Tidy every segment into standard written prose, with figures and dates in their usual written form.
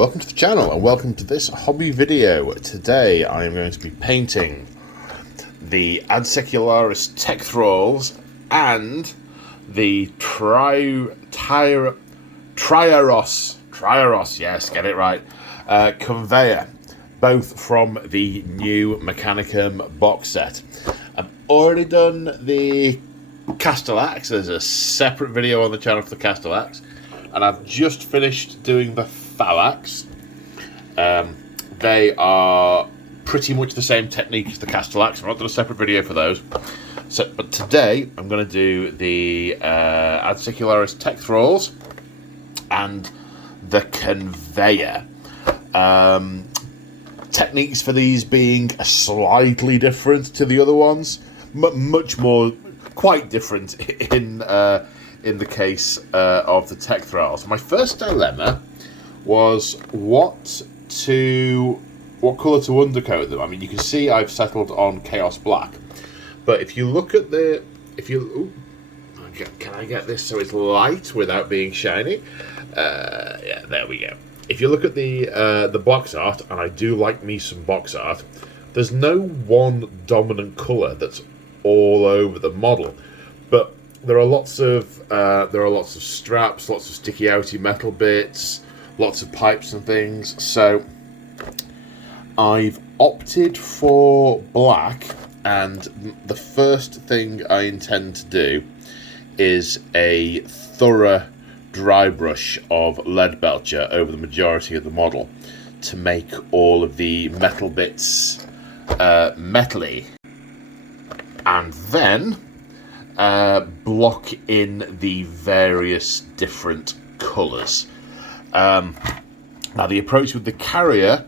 Welcome to the channel and welcome to this hobby video. Today I am going to be painting the Adsecularis Tech-thralls and the Triaros, yes, get it right, Conveyor, both from the new Mechanicum box set. I've already done the Castellax. There's a separate video on the channel for the Castellax, and I've just finished doing the Thallax. They are pretty much the same technique as the Castellax. I've not done a separate video for those. But today I'm going to do the Adsecularis Tech-thralls and the Conveyor. Techniques for these being slightly different to the other ones, much more, quite different in the case of the Tech-thralls. My first dilemma was what colour to undercoat them. I mean, you can see I've settled on Chaos Black, but if you look at the, can I get this so it's light without being shiny? Yeah, there we go. If you look at the box art, and I do like me some box art, there's no one dominant colour that's all over the model, but there are lots of straps, lots of sticky outy metal bits, lots of pipes and things. So I've opted for black, and the first thing I intend to do is a thorough dry brush of lead belcher over the majority of the model to make all of the metal bits metally, and then block in the various different colours. Now the approach with the carrier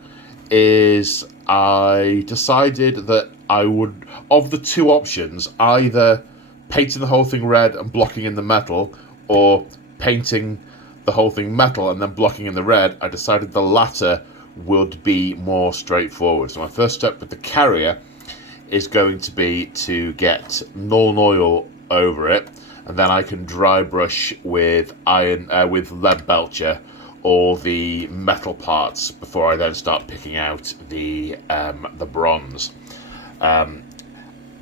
is, I decided that I would, of the two options, either painting the whole thing red and blocking in the metal, or painting the whole thing metal and then blocking in the red. I decided the latter would be more straightforward. So my first step with the carrier is going to be to get Nuln Oil over it, and then I can dry brush with with lead belcher all the metal parts before I then start picking out the bronze. I'm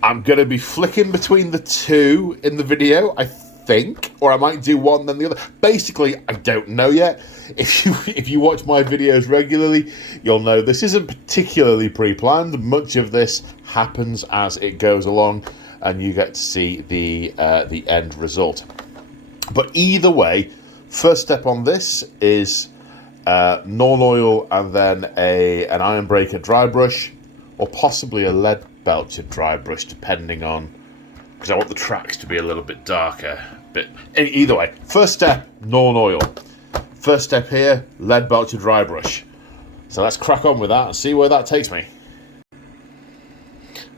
going to be flicking between the two in the video, I think, or I might do one then the other. Basically, I don't know yet. If you watch my videos regularly, you'll know this isn't particularly pre-planned. Much of this happens as it goes along, and you get to see the end result. But either way, first step on this is Nuln Oil and then an Iron Breaker dry brush, or possibly a lead belcher dry brush, depending on, because I want the tracks to be a little bit darker. But either way, first step, Nuln Oil. First step here, lead belcher dry brush. So let's crack on with that and see where that takes me.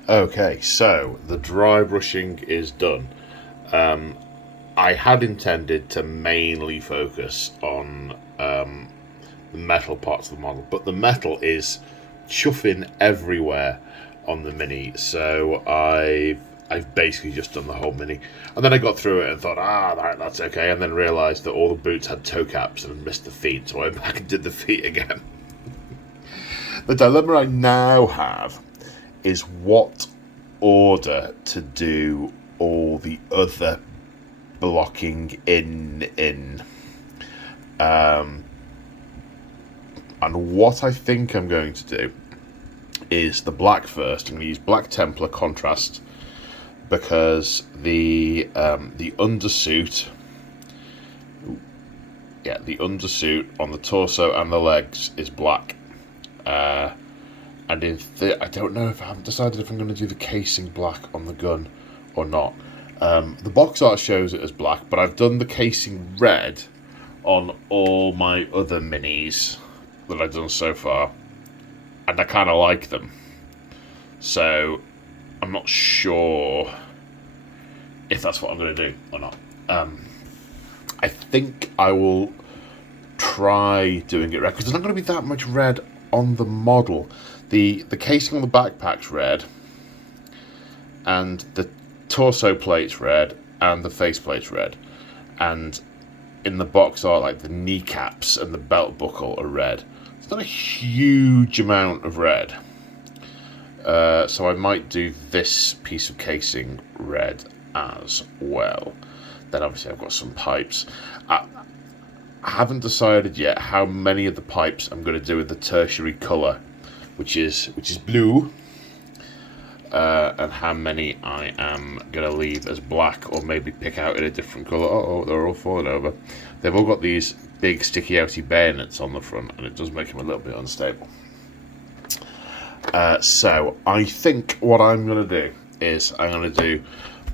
Okay, so the dry brushing is done. I had intended to mainly focus on the metal parts of the model, but the metal is chuffing everywhere on the Mini, so I've basically just done the whole Mini. And then I got through it and thought, that's okay, and then realised that all the boots had toe caps and missed the feet, so I went back and did the feet again. The dilemma I now have is what order to do all the other blocking in. And what I think I'm going to do is the black first. I'm going to use Black Templar contrast, because the undersuit, the undersuit on the torso and the legs is black. And I don't know, if I haven't decided if I'm going to do the casing black on the gun or not. The box art shows it as black, but I've done the casing red on all my other minis that I've done so far, and I kind of like them. So I'm not sure if that's what I'm going to do or not. I think I will try doing it red, because there's not going to be that much red on the model. The casing on the backpack's red, and the torso plate's red, and the face plate's red, and in the box art, like the kneecaps and the belt buckle are red. It's not a huge amount of red. So I might do this piece of casing red as well. Then obviously I've got some pipes. I haven't decided yet how many of the pipes I'm going to do with the tertiary colour, which is blue, and how many I am going to leave as black, or maybe pick out in a different colour. Oh, they're all falling over. They've all got these big sticky outy bayonets on the front, and it does make them a little bit unstable. So I think what I'm going to do is I'm going to do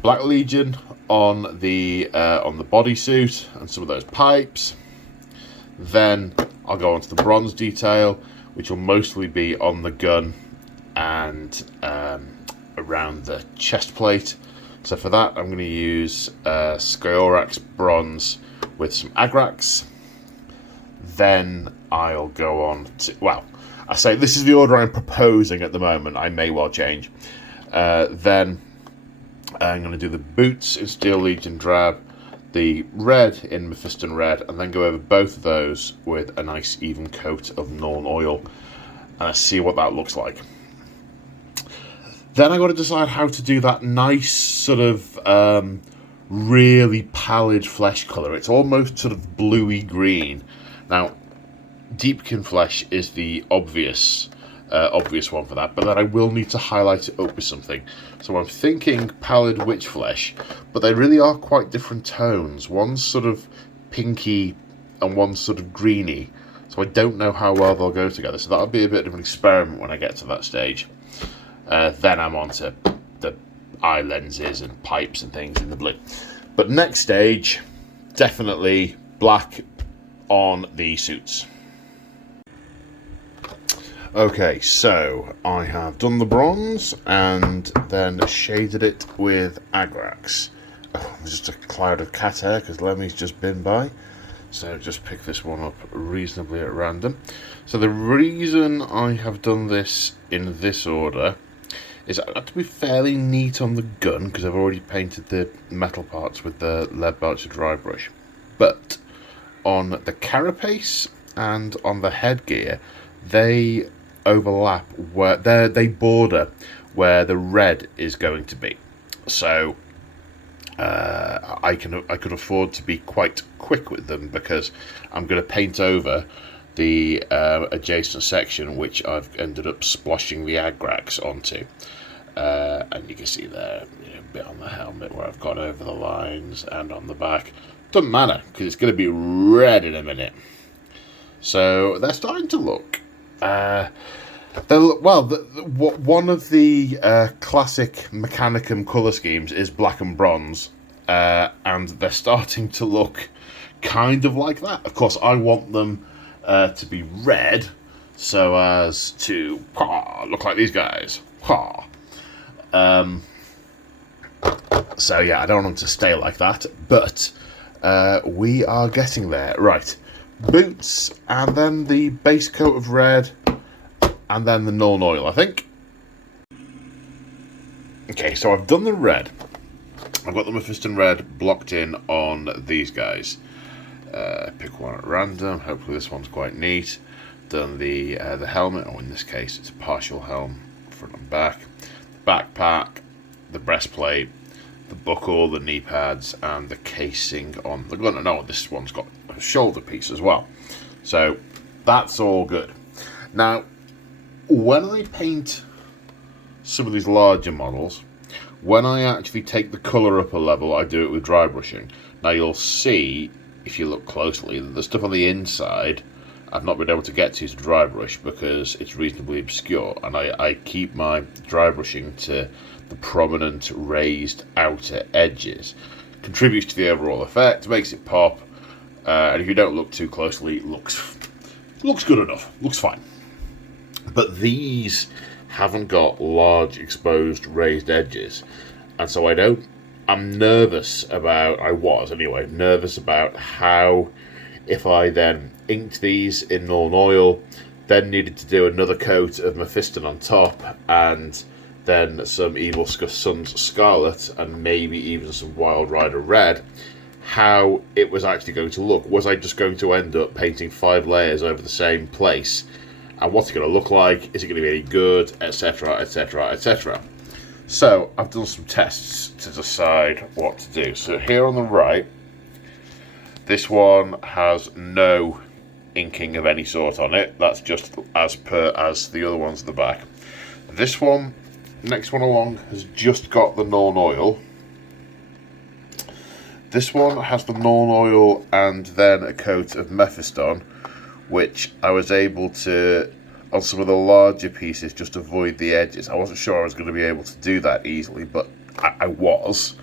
Black Legion on the bodysuit and some of those pipes. Then I'll go on to the bronze detail, which will mostly be on the gun and around the chest plate. So for that, I'm going to use Skyorax bronze with some Agrax. Then I'll go on to, well, I say this is the order I'm proposing at the moment. I may well change. Then I'm going to do the boots in Steel Legion drab, the red in Mephiston red, and then go over both of those with a nice even coat of Norn oil, and see what that looks like. Then I got to decide how to do that nice sort of really pallid flesh colour. It's almost sort of bluey green. Now, Deepkin flesh is the obvious one for that, but then I will need to highlight it up with something. So I'm thinking pallid witch flesh, but they really are quite different tones. One's sort of pinky and one's sort of greeny, so I don't know how well they'll go together. So that'll be a bit of an experiment when I get to that stage. Then I'm on to the eye lenses and pipes and things in the blue. But next stage, definitely black on the suits. Okay, so I have done the bronze and then shaded it with Agrax. Oh, there's just a cloud of cat hair because Lemmy's just been by. So just pick this one up reasonably at random. So the reason I have done this in this order is I have to be fairly neat on the gun because I've already painted the metal parts with the lead belcher dry brush. But on the carapace and on the headgear, they overlap where they border where the red is going to be. So I could afford to be quite quick with them because I'm going to paint over the adjacent section which I've ended up splashing the Agrax onto. And you can see there a bit on the helmet where I've gone over the lines, and on the back. Doesn't matter because it's going to be red in a minute. So they're starting to look. One of the classic Mechanicum colour schemes is black and bronze, and they're starting to look kind of like that. Of course, I want them to be red, so as to look like these guys. So yeah, I don't want them to stay like that, but we are getting there. Right, boots, and then the base coat of red, and then the Norn oil, I think. Okay, so I've done the red. I've got the Mephiston red blocked in on these guys. Pick one at random. Hopefully this one's quite neat. Done the helmet, or in this case it's a partial helm, front and back. The backpack, the breastplate, the buckle, the knee pads, and the casing on the gun. No, this one's got a shoulder piece as well. So that's all good. Now, when I paint some of these larger models, when I actually take the colour up a level, I do it with dry brushing. Now you'll see, if you look closely, that the stuff on the inside I've not been able to get to dry brush because it's reasonably obscure, and I keep my dry brushing to the prominent raised outer edges. Contributes to the overall effect, makes it pop, and if you don't look too closely, it looks good enough, looks fine. But these haven't got large exposed raised edges, and so I'm nervous about, nervous about how, if I then inked these in Norn oil, then needed to do another coat of Mephiston on top, and then some Evil Sun's Scarlet, and maybe even some Wild Rider Red, how it was actually going to look. Was I just going to end up painting 5 layers over the same place? And what's it going to look like? Is it going to be any good? Etc, etc, etc. So I've done some tests to decide what to do. So here on the right, this one has no inking of any sort on it. That's just as the other ones at the back. This one, next one along, has just got the Norn oil. This one has the Norn oil and then a coat of Mephiston, which I was able to, on some of the larger pieces, just avoid the edges. I wasn't sure I was going to be able to do that easily, but I was.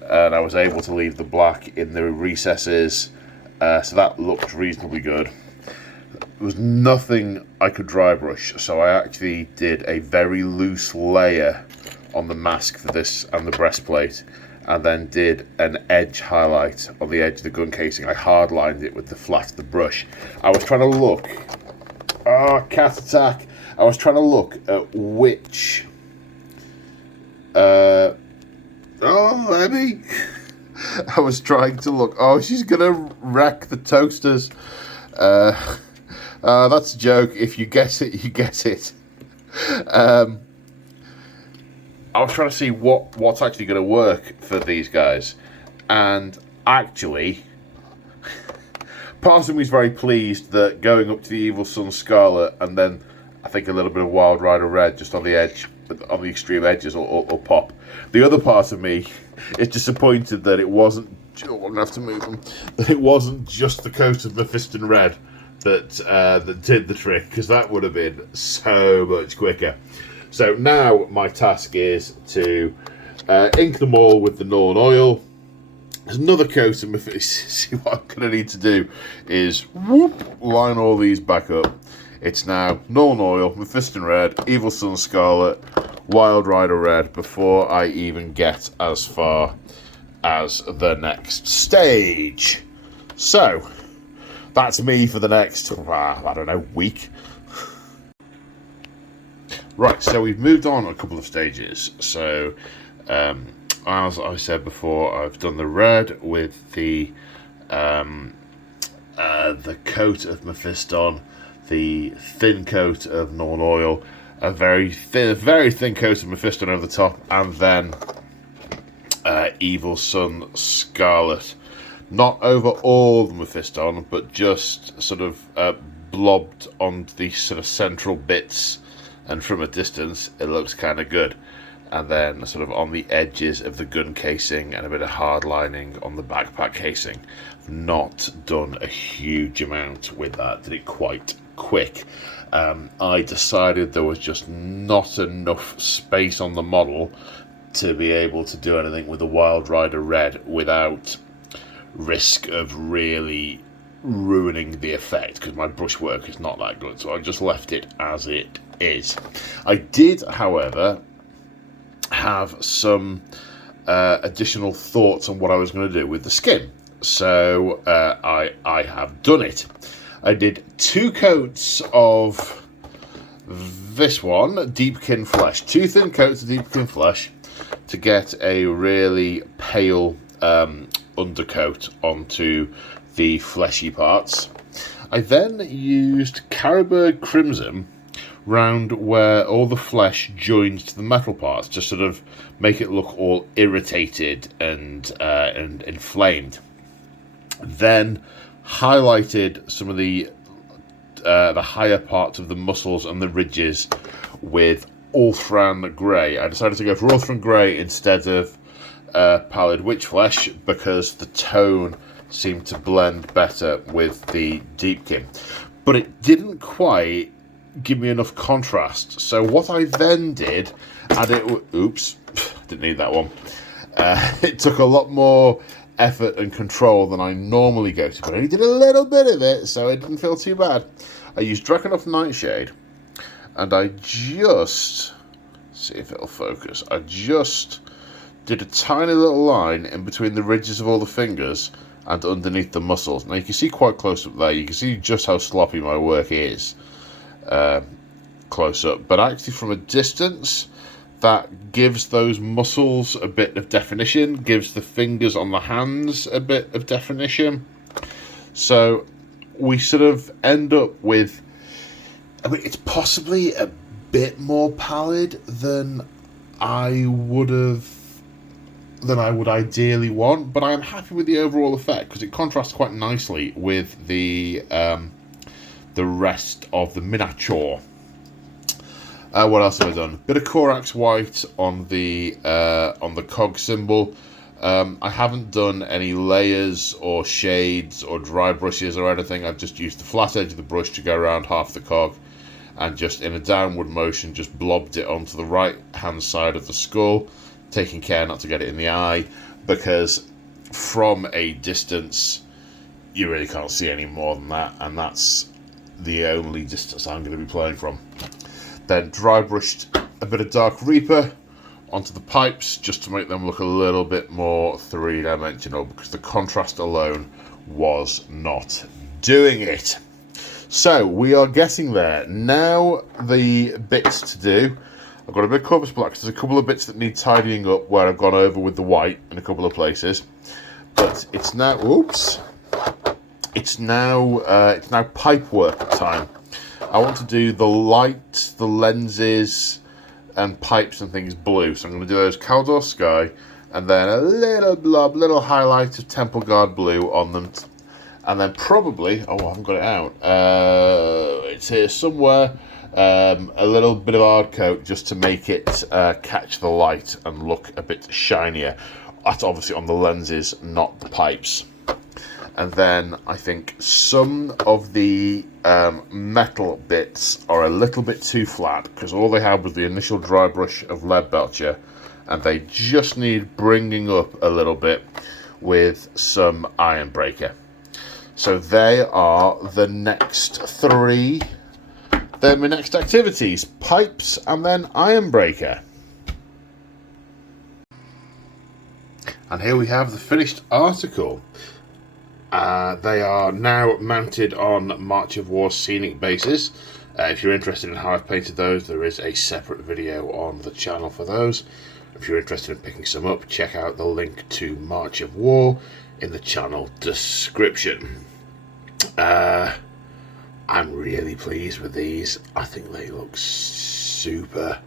And I was able to leave the black in the recesses, so that looked reasonably good. There was nothing I could dry brush, so I actually did a very loose layer on the mask for this and the breastplate, and then did an edge highlight on the edge of the gun casing. I hard lined it with the flat of the brush. I was trying to look... cat attack! I was trying to look at which... Emmy! I was trying to look... Oh, she's gonna wreck the toasters. That's a joke. If you guess it, you get it. I was trying to see what's actually going to work for these guys, and actually, part of me is very pleased that going up to the Evil Sun Scarlet and then I think a little bit of Wild Rider Red just on the edge, on the extreme edges, will pop. The other part of me is disappointed that it wasn't. I'm gonna have to move them. That it wasn't just the coat of Mephiston Red that did the trick, because that would have been so much quicker. So now my task is to ink them all with the Norn oil. There's another coat of Mephiston. See, what I'm going to need to do is line all these back up. It's now Norn oil, Mephiston Red, Evil Sun Scarlet, Wild Rider Red, before I even get as far as the next stage. So, that's me for the next, I don't know, week. Right, so we've moved on a couple of stages. So, as I said before, I've done the red with the coat of Mephiston, the thin coat of Norn oil, a very thin coat of Mephiston over the top, and then Evil Sun Scarlet. Not over all the Mephiston, but just sort of blobbed on the sort of central bits. And from a distance, it looks kind of good. And then sort of on the edges of the gun casing and a bit of hard lining on the backpack casing. I've not done a huge amount with that. Did it quite quick. I decided there was just not enough space on the model to be able to do anything with the Wild Rider Red without risk of really ruining the effect, because my brushwork is not that good. So I just left it as it is. I did, however, have some additional thoughts on what I was going to do with the skin. So I have done it. I did 2 coats of this one, Deepkin Flesh. 2 thin coats of Deepkin Flesh to get a really pale undercoat onto the fleshy parts. I then used Carroburg Crimson round where all the flesh joins to the metal parts to sort of make it look all irritated and inflamed. Then highlighted some of the higher parts of the muscles and the ridges with Ulthran Grey. I decided to go for Ulthran Grey instead of Pallid Witch Flesh because the tone seemed to blend better with the Deepkin. But it didn't quite give me enough contrast. So what I then did, and oops, didn't need that one. It took a lot more effort and control than I normally go to, but I only did a little bit of it, so it didn't feel too bad. I used Drakenhof Nightshade, and I just, see if it'll focus, I just did a tiny little line in between the ridges of all the fingers and underneath the muscles. Now you can see quite close up there, you can see just how sloppy my work is close up, but actually from a distance that gives those muscles a bit of definition, gives the fingers on the hands a bit of definition. So we sort of end up with, I mean, it's possibly a bit more pallid than I would ideally want, but I am happy with the overall effect because it contrasts quite nicely with the rest of the miniature. What else have I done? Bit of Corax white on the cog symbol. I haven't done any layers or shades or dry brushes or anything. I've just used the flat edge of the brush to go around half the cog, and just in a downward motion just blobbed it onto the right hand side of the skull, taking care not to get it in the eye, because from a distance you really can't see any more than that, and that's the only distance I'm going to be playing from. Then dry brushed a bit of Dark Reaper onto the pipes just to make them look a little bit more three-dimensional, because the contrast alone was not doing it. So we are getting there. Now the bits to do. I've got a bit of Corpus Black. There's a couple of bits that need tidying up where I've gone over with the white in a couple of places. But it's now, it's now pipe work time. I want to do the lights, the lenses, and pipes and things blue. So I'm going to do those Caldor Sky, and then a little blob, little highlight of Temple Guard blue on them. And then probably, I haven't got it out. It's here somewhere. A little bit of hard coat just to make it catch the light and look a bit shinier. That's obviously on the lenses, not the pipes. And then I think some of the metal bits are a little bit too flat, because all they had was the initial dry brush of Lead Belcher, and they just need bringing up a little bit with some Iron Breaker. So they are the next three. They're my next activities: pipes and then Iron Breaker. And here we have the finished article. They are now mounted on March of War scenic bases. If you're interested in how I've painted those, there is a separate video on the channel for those. If you're interested in picking some up, check out the link to March of War in the channel description. I'm really pleased with these. I think they look super.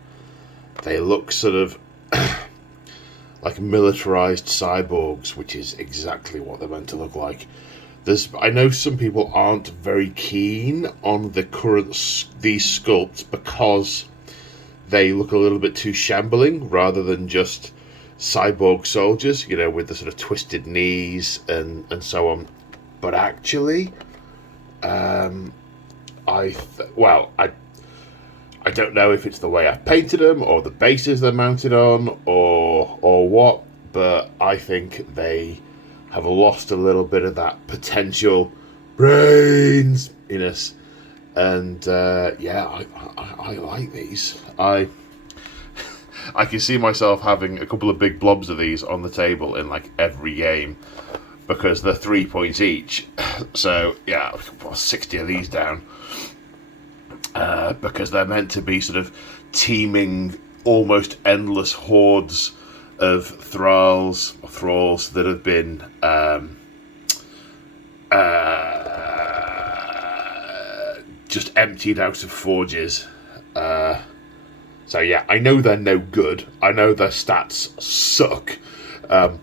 They look sort of like militarized cyborgs, which is exactly what they're meant to look like. I know some people aren't very keen on these sculpts because they look a little bit too shambling rather than just cyborg soldiers, you know, with the sort of twisted knees and so on. But actually, I don't know if it's the way I've painted them or the bases they're mounted on or what, but I think they have lost a little bit of that potential brains-iness. And I like these. I can see myself having a couple of big blobs of these on the table in like every game, because they're 3 points each. So yeah, 60 of these down. Because they're meant to be sort of teeming, almost endless hordes of thralls that have been just emptied out of forges. So yeah, I know they're no good. I know their stats suck. I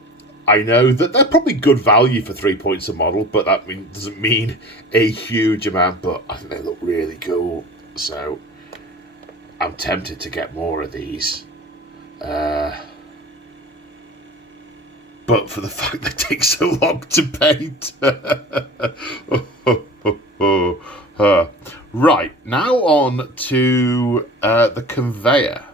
know that they're probably good value for 3 points a model, but that doesn't mean a huge amount. But I think they look really cool. So I'm tempted to get more of these. But for the fact they take so long to paint. Right, now on to the Conveyor.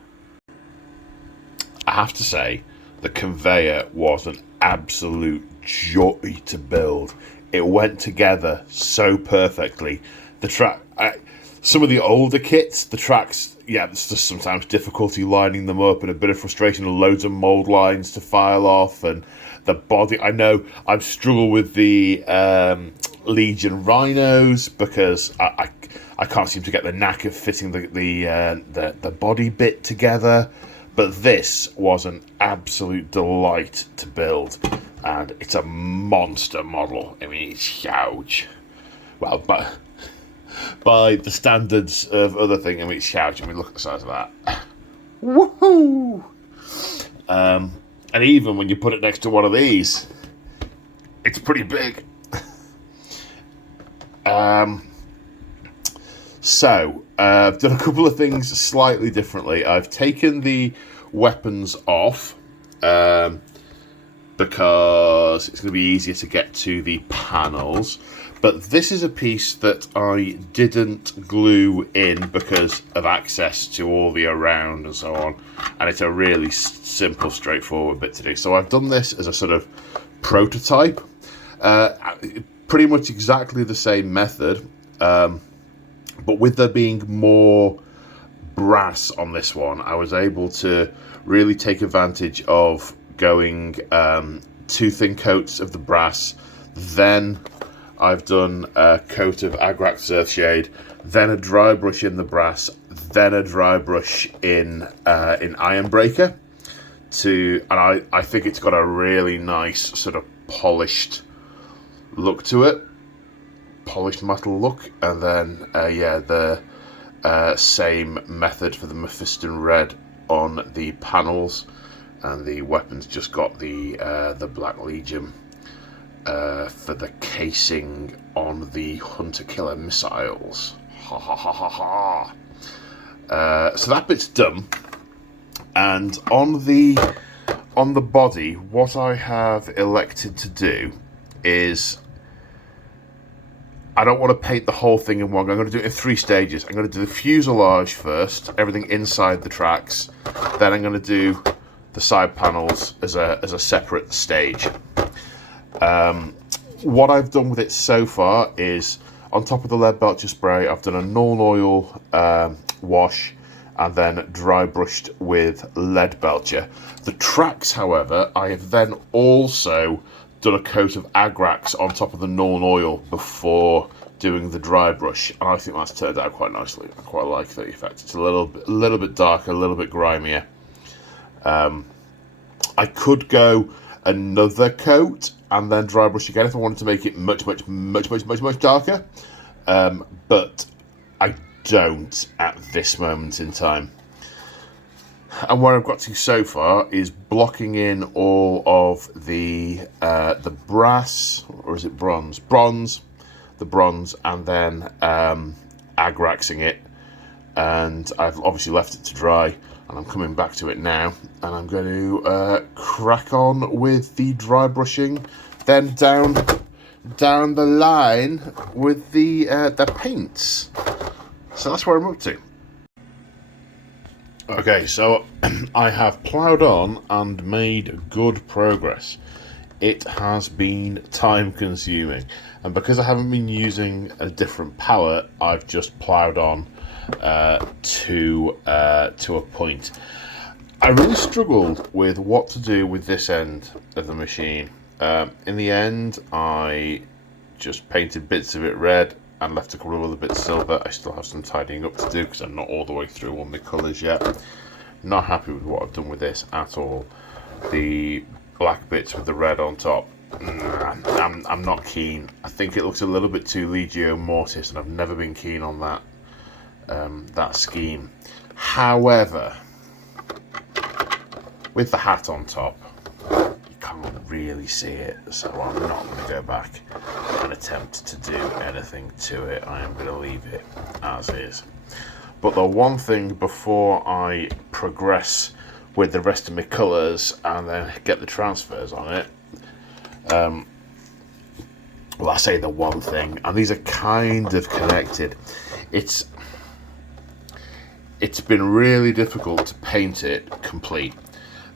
I have to say, the Conveyor was an absolute joy to build. It went together so perfectly. Some of the older kits, the tracks, there's just sometimes difficulty lining them up and a bit of frustration and loads of mould lines to file off, and the body. I know I've struggled with the Legion Rhinos because I can't seem to get the knack of fitting the body bit together. But this was an absolute delight to build, and it's a monster model. I mean, it's huge. Well, by the standards of other things, I mean, it's huge. I mean, look at the size of that. Woohoo! And even when you put it next to one of these, it's pretty big. So, I've done a couple of things slightly differently. I've taken the weapons off because it's going to be easier to get to the panels. But this is a piece that I didn't glue in because of access to all the around and so on. And it's a really simple, straightforward bit to do. So I've done this as a sort of prototype. Pretty much exactly the same method. But with there being more brass on this one, I was able to really take advantage of going 2 thin coats of the brass. Then I've done a coat of Agrax Earthshade, then a dry brush in the brass, then a dry brush in Ironbreaker. And I think it's got a really nice sort of polished look to it. Polished metal look. And then the same method for the Mephiston red on the panels, and the weapons just got the Black Legion for the casing on the Hunter Killer missiles. Ha ha ha ha ha. So that bit's done. And on the body, what I have elected to do is, I don't want to paint the whole thing in one go. I'm going to do it in 3 stages. I'm going to do the fuselage first, everything inside the tracks. Then I'm going to do the side panels as a separate stage. What I've done with it so far is, on top of the lead belcher spray, I've done a Nuln Oil wash and then dry brushed with lead belcher. The tracks, however, I have then also done a coat of Agrax on top of the Nuln Oil before doing the dry brush, and I think that's turned out quite nicely. I quite like the effect. It's a little bit darker, a little bit grimier. I could go another coat and then dry brush again if I wanted to make it much darker, but I don't at this moment in time. And where I've got to so far is blocking in all of the brass, or is it bronze? The bronze, and then agraxing it. And I've obviously left it to dry, and I'm coming back to it now. And I'm going to crack on with the dry brushing, then down the line with the paints. So that's where I'm up to. Okay, so I have ploughed on and made good progress. It has been time consuming, and because I haven't been using a different palette, I've just ploughed on to a point. I really struggled with what to do with this end of the machine. In the end, I just painted bits of it red and left a couple of other bits silver. I still have some tidying up to do because I'm not all the way through on the colours yet. Not happy with what I've done with this at all. The black bits with the red on top, I'm not keen. I think it looks a little bit too Legio Mortis, and I've never been keen on that scheme. However, with the hat on top, you can't really see it, so I'm not going to go back and attempt to do anything to it. I am going to leave it as is. But the one thing before I progress with the rest of my colours and then get the transfers on it, well, I say the one thing, and these are kind of connected. It's been really difficult to paint it complete,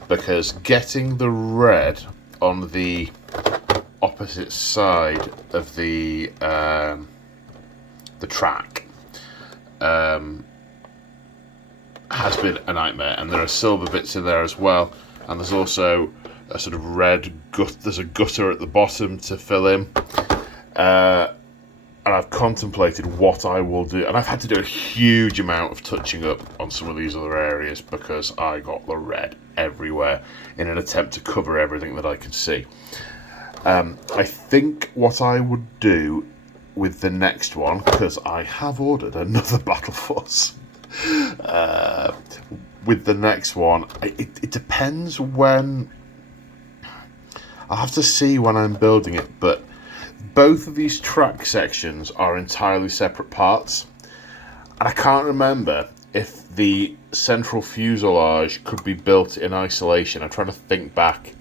because getting the red on the opposite side of the track has been a nightmare, and there are silver bits in there as well, and there's also a sort of red there's a gutter at the bottom to fill in. and I've contemplated what I will do, and I've had to do a huge amount of touching up on some of these other areas because I got the red everywhere in an attempt to cover everything that I could see. I think what I would do with the next one, because I have ordered another battle force, with the next one, it depends when. I'll have to see when I'm building it, but both of these track sections are entirely separate parts, and I can't remember if the central fuselage could be built in isolation. I'm trying to think back.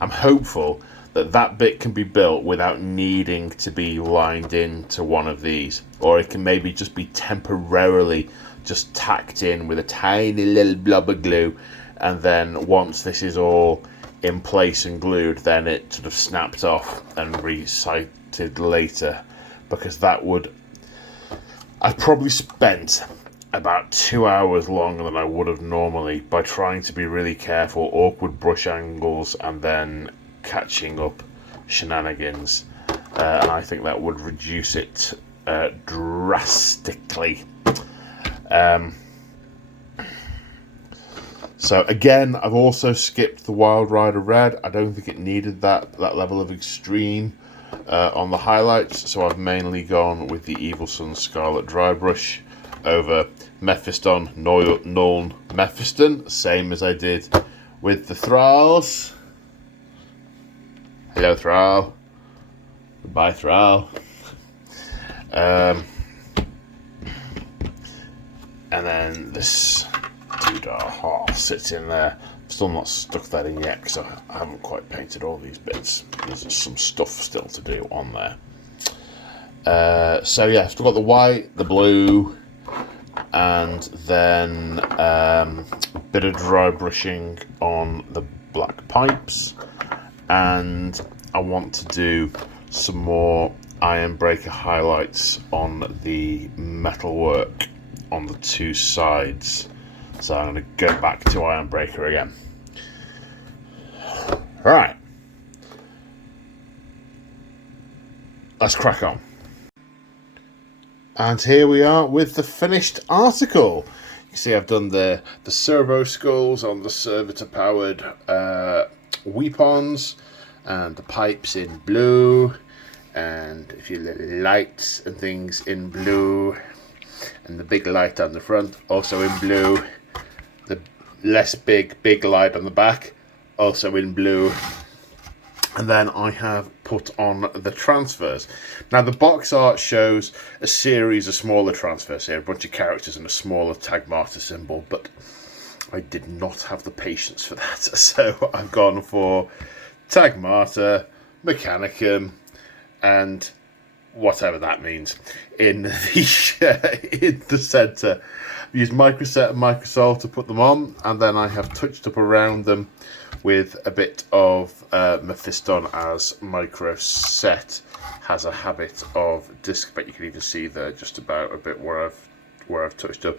I'm hopeful that that bit can be built without needing to be lined into one of these, or it can maybe just be temporarily just tacked in with a tiny little blob of glue, and then once this is all in place and glued, then it sort of snapped off and resighted later, because that would... I've probably spent about 2 hours longer than I would have normally by trying to be really careful, awkward brush angles, and then catching up shenanigans, and I think that would reduce it drastically. So again, I've also skipped the Wild Rider Red. I don't think it needed that level of extreme on the highlights, so I've mainly gone with the Evil Sun Scarlet Dry Brush over Mephiston, Nuln Mephiston, same as I did with the Thralls. Hello, Thrall. Goodbye, Thrall. And then this Tudor sits in there. I've still not stuck that in yet because I haven't quite painted all these bits. There's some stuff still to do on there. So yeah, I've still got the white, the blue, and then a bit of dry brushing on the black pipes. And I want to do some more Iron Breaker highlights on the metalwork on the two sides. So I'm going to go back to Iron Breaker again. Right. Let's crack on. And here we are with the finished article. You see I've done the servo skulls on the servitor-powered weapons, and the pipes in blue, and a few little lights and things in blue, and the big light on the front also in blue, the less big light on the back also in blue, and then I have put on the transfers. Now the box art shows a series of smaller transfers here, a bunch of characters and a smaller Tag Martyr symbol, but I did not have the patience for that, so I've gone for Tag Martyr, Mechanicum, and whatever that means in the centre. I've used Microset and Microsol to put them on, and then I have touched up around them with a bit of Mephiston, as Microset has a habit of but you can even see there just about a bit where I've touched up,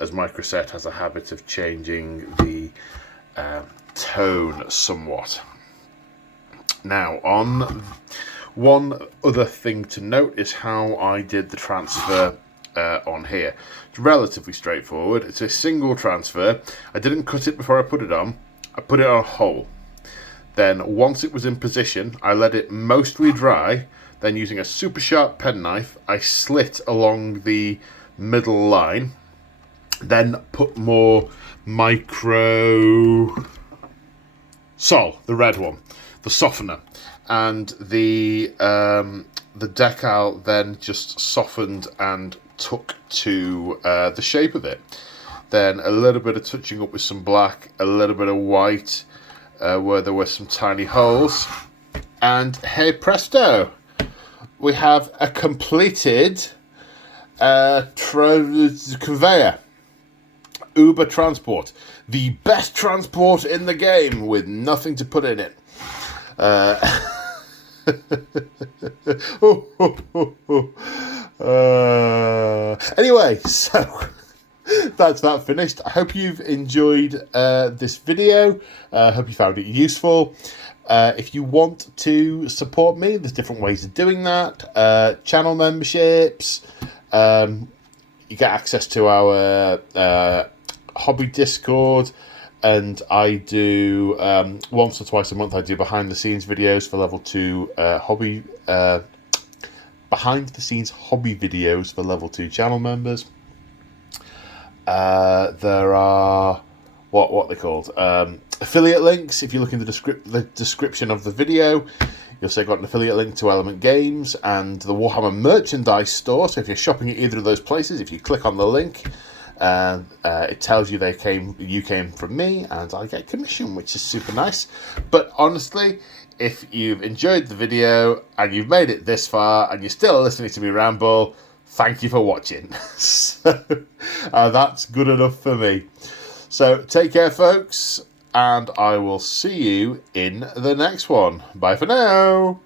as Microset has a habit of changing the tone somewhat. Now, on one other thing to note is how I did the transfer on here. It's relatively straightforward. It's a single transfer. I didn't cut it before I put it on. I put it on a hole. Then once it was in position, I let it mostly dry. Then using a super sharp penknife, I slit along the middle line. Then put more Micro Sol, the red one, the softener, and the decal then just softened and took to the shape of it. Then a little bit of touching up with some black, a little bit of white where there were some tiny holes, and hey presto, we have a completed conveyor. Uber transport, the best transport in the game with nothing to put in it. Anyway, so that's that finished. I hope you've enjoyed this video. I hope you found it useful. If you want to support me, there's different ways of doing that. Channel memberships. You get access to our hobby Discord, and I do once or twice a month. I do behind the scenes videos for level 2 hobby. Behind the scenes hobby videos for level 2 channel members. There are what they're called, affiliate links. If you look in the description of the video, you'll see I've got an affiliate link to Element Games and the Warhammer merchandise store. So if you're shopping at either of those places, if you click on the link, it tells you you came from me, and I get commission, which is super nice. But honestly, if you've enjoyed the video and you've made it this far and you're still listening to me ramble, thank you for watching. So, that's good enough for me. So take care, folks, and I will see you in the next one. Bye for now.